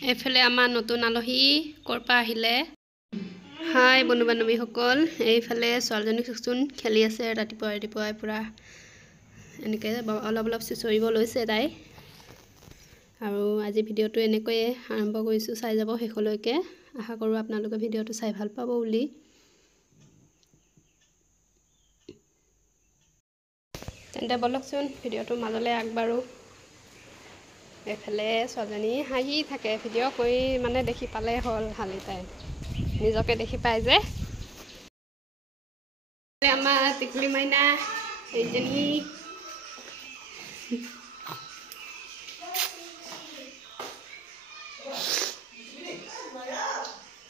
এইফালে আমাৰ নতুন আলহী কৰপা আহিলে হাই বন্ধু বান্ধৱীসকল এইফালে ছোৱালীজনী চোন খেলি আছে ৰাতিপুৱাই পুৰা এনেকৈ অলপ চিচৰিব লৈছে তাই আৰু আজি ভিডিঅ'টো এনেকৈয়ে আৰম্ভ কৰিছোঁ চাই যাব শেষলৈকে আশা কৰোঁ আপোনালোকে ভিডিঅ'টো চাই ভাল পাব বুলি তেন্তে বলকচোন ভিডিঅ'টো মাজলৈ আগবাঢ়ো এইফালে ছোৱালীজনী হাঁহি থাকে ভিডিঅ' কৰি মানে দেখি পালে হ'ল হালি তাই নিজকে দেখি পায় যে আমাৰ টিকলি মাইনা এইজনী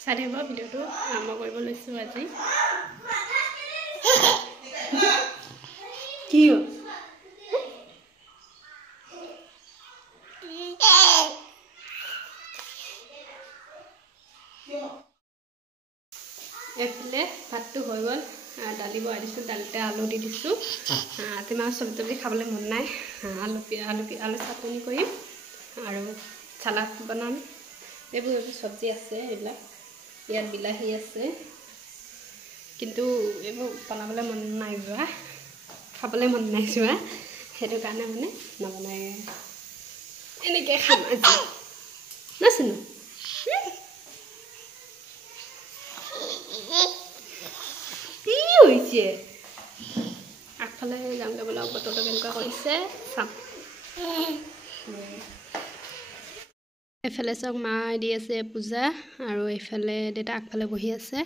চাই থাকিব ভিডিঅ'টো আৰম্ভ কৰিব লৈছোঁ আজি কি এইফালে ভাতটো হৈ গ'ল দালি বহাই দিছোঁ দালিতে আলু দি দিছোঁ তোমাৰ চব্জি খাবলৈ মন নাই আলু চাটনি কৰিম আৰু চালাড বনাম এইবোৰ চব্জি আছে এইবিলাক ইয়াত বিলাহী আছে কিন্তু এইবোৰ বনাবলৈ মন নাই যোৱা খাবলৈ মন নাই যোৱা সেইটো কাৰণে মানে নবনাই এনেকৈ খাম আজি নাচিনো আগফালে যাওঁগৈ বোলক বতৰটো কেনেকুৱা কৰিছে চাম এইফালে চাওক মা দি আছে পূজা আৰু এইফালে দেউতা আগফালে বহি আছে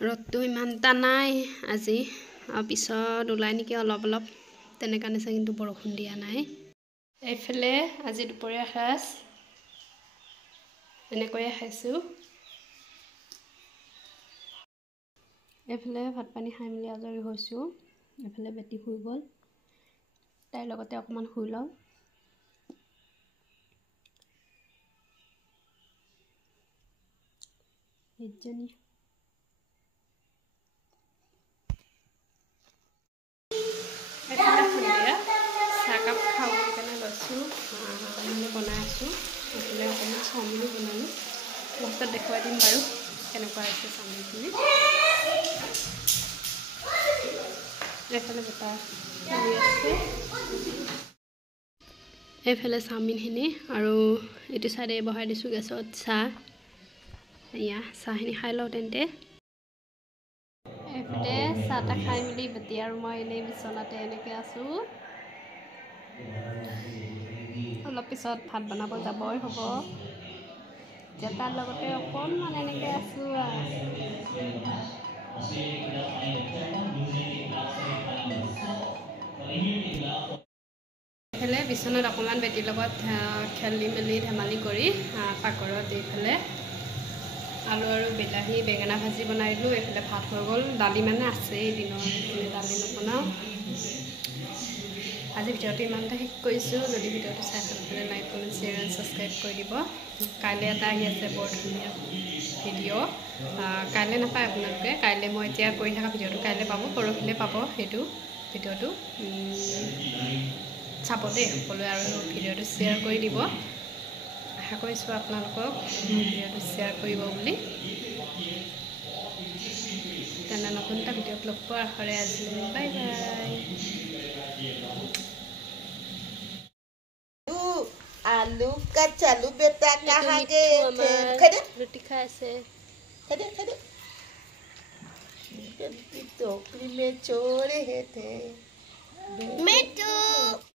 ৰ'দটো ইমান এটা নাই আজি আৰু পিছত ওলাই নেকি অলপ তেনেকুৱা নিচিনা কিন্তু বৰষুণ দিয়া নাই এইফালে আজি দুপৰীয়া সাজ এনেকৈয়ে খাইছোঁ এইফালে ভাত পানী খাই মেলি আজৰি হৈছোঁ এইফালে বেটি শুই গ'ল তাইৰ লগতে অকণমান শুই লওঁ এইজনী এইফালে সন্ধিয়া চাহকাপ খাওঁ বুলি কেনে লৈছোঁ মানে বনাই আছোঁ এইফালে অকণমান চাওমিনো বনালোঁ লাষ্টত দেখুৱাই দিম বাৰু কেনেকুৱা হৈছে চাওমিনখিনি এইফালে বতাহ চলি আছে এইফালে চাওমিনখিনি আৰু এইটো চাইডে বহাই দিছোঁ গেছত চাহ এয়া চাহখিনি খাই লওঁ তেন্তে এইফালে চাহ তাহ খাই মেলি বেটি আৰু মই এনেই বিচনাতে এনেকৈ আছোঁ অলপ পিছত ভাত বনাব যাবই হ'ব তাৰ লগতে অকণমান এনেকৈ আছোঁ এইফালে বিচনাত অকণমান বেটিৰ লগত খেলি মেলি ধেমালি কৰি পাকঘৰত এইফালে আলু আৰু বিলাহী বেঙেনা ভাজি বনাই দিলোঁ এইফালে ভাত হৈ গ'ল দালি মানে আছেই দিনৰ এইফালে দালি নবনাওঁ আজি ভিডিঅ'টো ইমানতে শেষ কৰিছোঁ যদি ভিডিঅ'টো চাই ভাল পালে like comment share and subscribe কৰি দিব কাইলৈ এটা আহি আছে বৰ ধুনীয়া ভিডিঅ' কাইলৈ নাপায় আপোনালোকে কাইলৈ মই এতিয়া কৰি থকা ভিডিঅ'টো কাইলৈ পাব পৰহিলৈ পাব সেইটো ভিডিঅ'টো চাব দেই সকলোৱে আৰু ভিডিঅ'টো শ্বেয়াৰ কৰি দিব আশা কৰিছোঁ আপোনালোকক ভিডিঅ'টো শ্বেয়াৰ কৰিব বুলি তেনে নতুন এটা ভিডিঅ'ত লগ পোৱাৰ আশাৰে আজিলৈ বাই বাই आलू का चालू बेटा कहाँ गए थे खड़े रोटी खाए से खड़े टोकरी में चोरे थे मिट्टू